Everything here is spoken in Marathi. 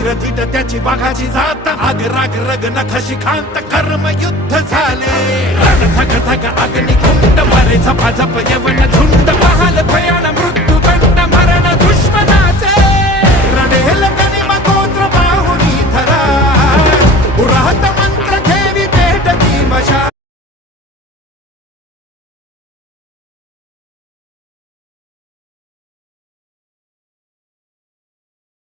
धीर धीट त्याची वाघाची जात आग राग रग नखशी खांत कर्म युद्ध झाले रण थग थग अग्निकुंड मारे झपाझप यवन